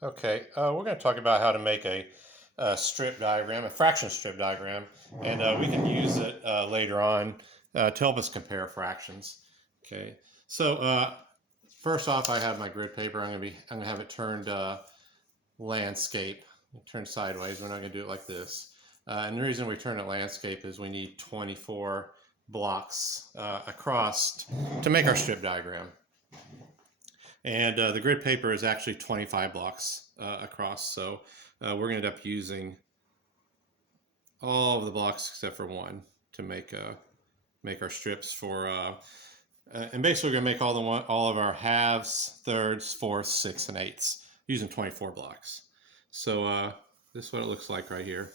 Okay, we're going to talk about how to make a strip diagram, a fraction strip diagram, and we can use it later on to help us compare fractions. Okay, so first off, I have my grid paper. I'm going to have it turned landscape, turned sideways. We're not going to do it like this. And the reason we turn it landscape is we need 24 blocks across to make our strip diagram. And the grid paper is actually 25 blocks across, so we're going to end up using all of the blocks except for one to make our strips for. And basically, we're going to make all of our halves, thirds, fourths, sixths, and eighths using 24 blocks. So this is what it looks like right here.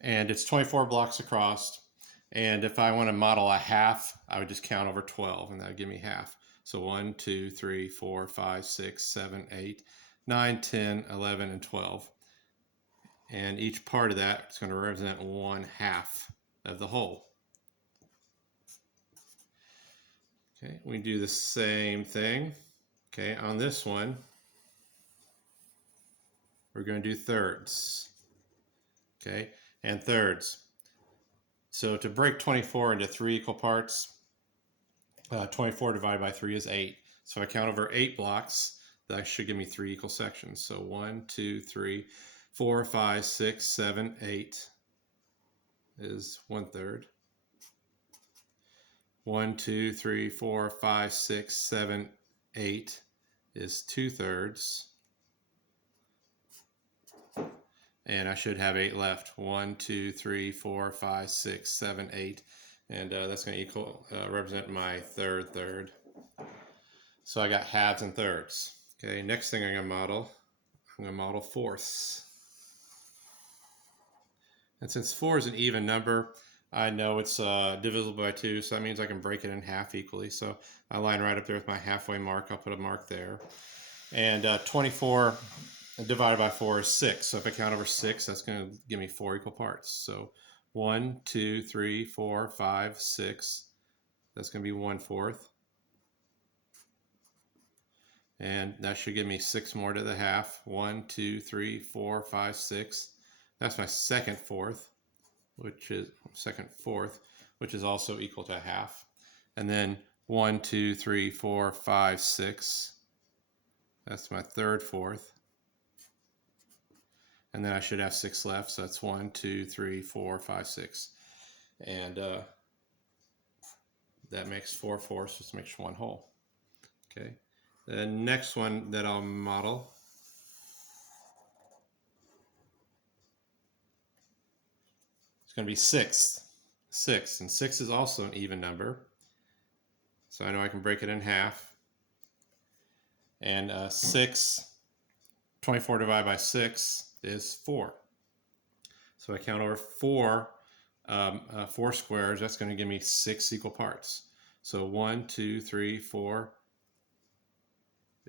And it's 24 blocks across. And if I want to model a half, I would just count over 12, and that would give me half. So 1, 2, 3, 4, 5, 6, 7, 8, 9, 10, 11, and 12. And each part of that is going to represent 1/2 of the whole. Okay, we do the same thing. Okay, on this one, we're going to do thirds. Okay, and thirds. So to break 24 into 3 equal parts, 24 divided by 3 is 8. So if I count over 8 blocks, that should give me 3 equal sections. So 1, 2, 3, 4, 5, 6, 7, 8 is 1/3. 1, 2, 3, 4, 5, 6, 7, 8 is 2/3. And I should have 8 left. 1, 2, 3, 4, 5, 6, 7, 8. And that's going to represent my third. So I got halves and thirds. Okay, next thing I'm going to model fourths. And since 4 is an even number, I know it's divisible by 2, so that means I can break it in half equally. So I line right up there with my halfway mark. I'll put a mark there. And 24 divided by 4 is 6. So if I count over 6, that's going to give me 4 equal parts. So 1, 2, 3, 4, 5, 6. That's going to be 1/4. And that should give me 6 more to the half. 1, 2, 3, 4, 5, 6. That's my second fourth, which is also equal to half. And then 1, 2, 3, 4, 5, 6. That's my third fourth. And then I should have 6 left. So that's 1, 2, 3, 4, 5, 6. And that makes 4/4, just makes one whole. Okay. The next one that I'll model is going to be 6. 6. And 6 is also an even number. So I know I can break it in half. And 24 divided by 6 is 4. So I count over 4 squares. That's going to give me 6 equal parts. So 1, 2, 3, 4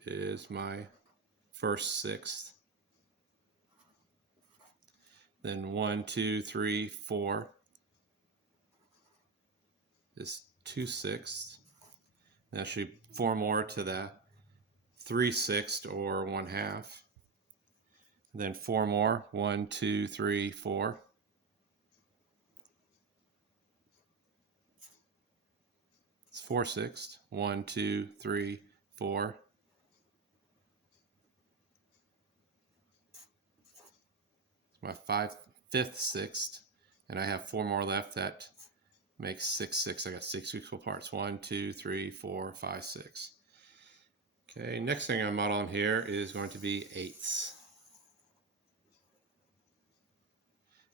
is my first sixth. Then 1, 2, 3, 4 is 2/6. And that should be 4 more to the 3/6 or 1/2. Then 4 more. 1, 2, 3, 4. It's 4/6. 1, 2, 3, 4. My 5/5, 6th, and I have 4 more left. That makes 6/6. I got 6 equal parts. 1, 2, 3, 4, 5, 6. Okay, next thing I'm modeling here is going to be eighths.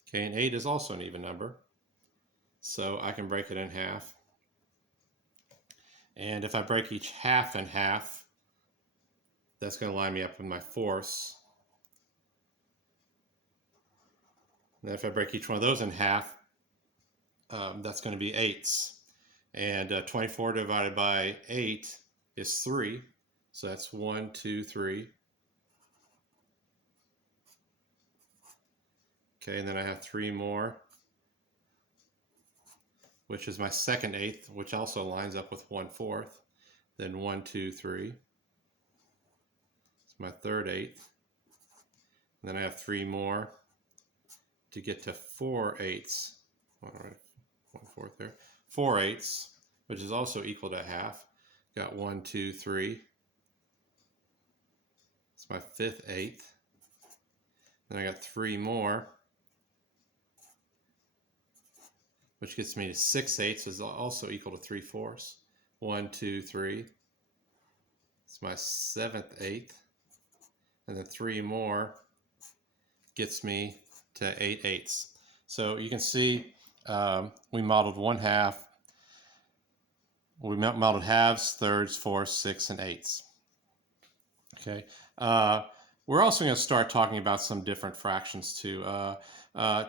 Okay, and 8 is also an even number, so I can break it in half. And if I break each half in half, that's going to line me up with my fourths. And if I break each one of those in half, that's going to be eighths. And 24 divided by 8 is 3. So that's 1, 2, 3. Okay, and then I have 3 more, which is my second eighth, which also lines up with 1/4. then 1, 2, 3. It's my third eighth. And then I have 3 more to get to 4/8. All right, 1/4 there. 4/8, which is also equal to a half. Got 1, 2, 3. It's my 5th eighth. Then I got 3 more, which gets me to 6/8, is also equal to 3/4. 1, 2, 3. It's my 7th eighth. And then 3 more gets me to 8/8. So you can see we modeled 1/2. We modeled halves, thirds, fourths, sixths, and eighths. Okay. We're also going to start talking about some different fractions too.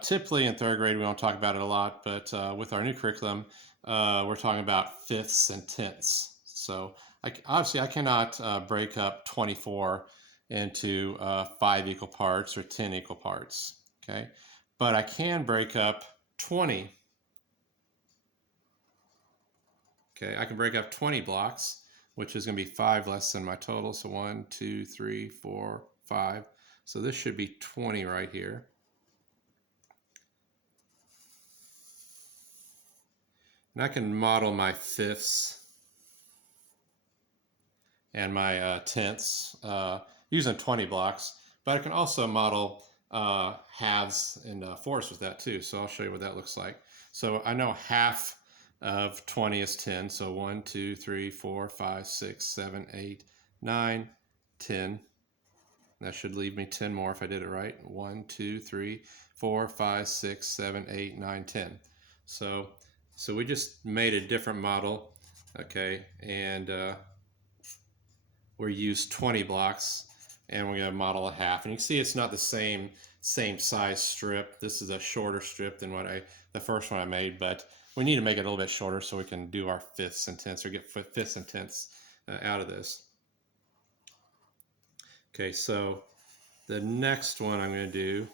Typically in third grade we don't talk about it a lot, but with our new curriculum, we're talking about fifths and tenths. So obviously I cannot break up 24 into 5 equal parts or 10 equal parts. Okay, but I can break up 20. Okay, I can break up 20 blocks, which is going to be 5 less than my total. So 1, 2, 3, 4, 5. So this should be 20 right here. And I can model my fifths and my tenths using 20 blocks, but I can also model halves and fourths with that too. So I'll show you what that looks like. So I know half of 20 is 10. So 1, 2, 3, 4, 5, 6, 7, 8, 9, 10. That should leave me 10 more if I did it right. 1, 2, 3, 4, 5, 6, 7, 8, 9, 10. So we just made a different model, okay, and we used 20 blocks, and we're going to model a half. And you can see it's not the same size strip. This is a shorter strip than the first one I made, but we need to make it a little bit shorter so we can do our fifths and tenths, or get fifths and tenths out of this. Okay, so the next one I'm going to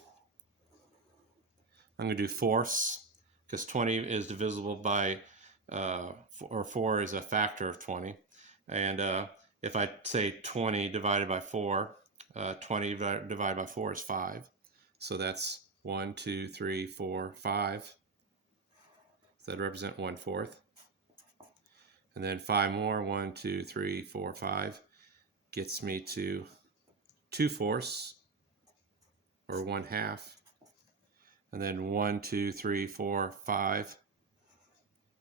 do fourths, because 20 is divisible by, or 4 is a factor of 20. And if I say 20 divided by 4, 20 divided by 4 is 5. So that's 1, 2, 3, 4, 5. So that represent 1/4. And then 5 more, 1, 2, 3, 4, 5, gets me to 2/4, or 1/2. And then 1, 2, 3, 4, 5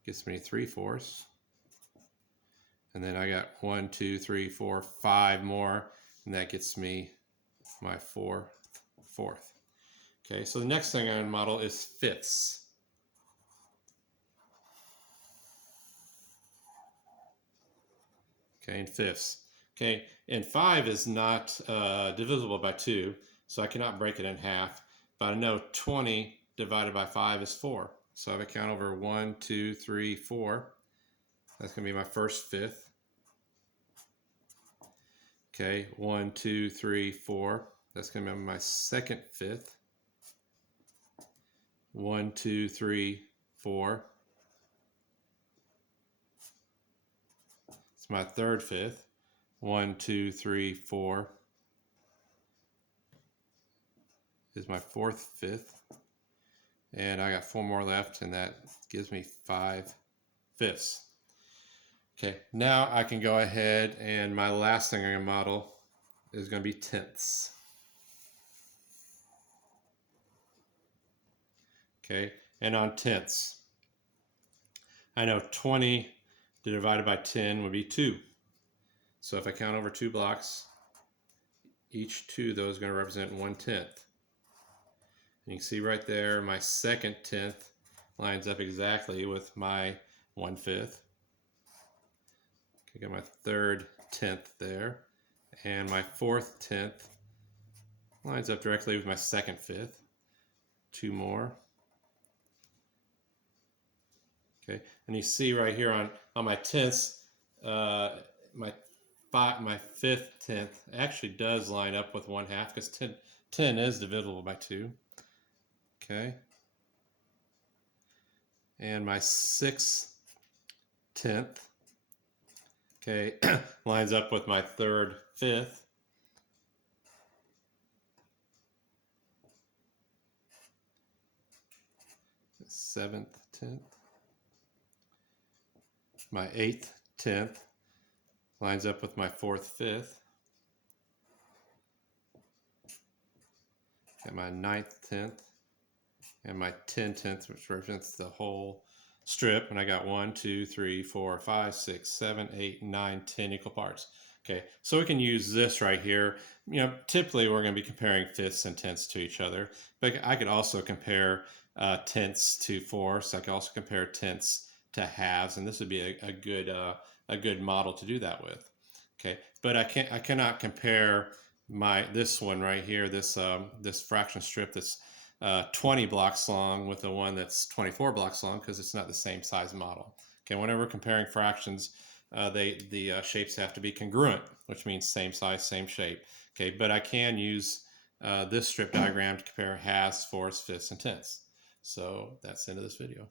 gets me 3/4. And then I got 1, 2, 3, 4, 5 more, and that gets me my 4/4. Okay, so the next thing I'm going to model is fifths. Okay, and fifths. Okay, and 5 is not divisible by 2, so I cannot break it in half. But I know 20 divided by 5 is 4. So if I count over 1, 2, 3, 4, that's going to be my first fifth. Okay, 1, 2, 3, 4. That's going to be my second fifth. 1, 2, 3, 4. It's my third fifth. 1, 2, 3, 4 is my fourth fifth. And I got 4 more left, and that gives me 5 fifths. Okay, now I can go ahead, and my last thing I'm going to model is going to be tenths. Okay, and on tenths, I know 20 divided by 10 would be 2. So if I count over 2 blocks, each 2 of those is going to represent 1/10. And you can see right there, my second tenth lines up exactly with my 1/5. Okay, got my third tenth there, and my fourth tenth lines up directly with my second fifth. 2 more. Okay, and you see right here on my tenths, my fifth tenth actually does line up with 1/2, because 10 is divisible by 2. Okay, and my sixth tenth. Okay, lines up with my 3rd, 5th. Seventh, 10th. My 8th, 10th lines up with my 4th, 5th. And my 9th, 10th. And my 10/10, which represents the whole strip. And I got 1, 2, 3, 4, 5, 6, 7, 8, 9, 10 equal parts. Okay, so we can use this right here. You know, typically we're going to be comparing fifths and tenths to each other, but I could also compare tenths to fourths. I could also compare tenths to halves, and this would be a good model to do that with. Okay, but I cannot compare this one right here, this fraction strip that's 20 blocks long with the one that's 24 blocks long, because it's not the same size model. Okay, whenever comparing fractions, the shapes have to be congruent, which means same size, same shape. Okay, but I can use this strip diagram to compare halves, fourths, fifths, and tenths. So that's the end of this video.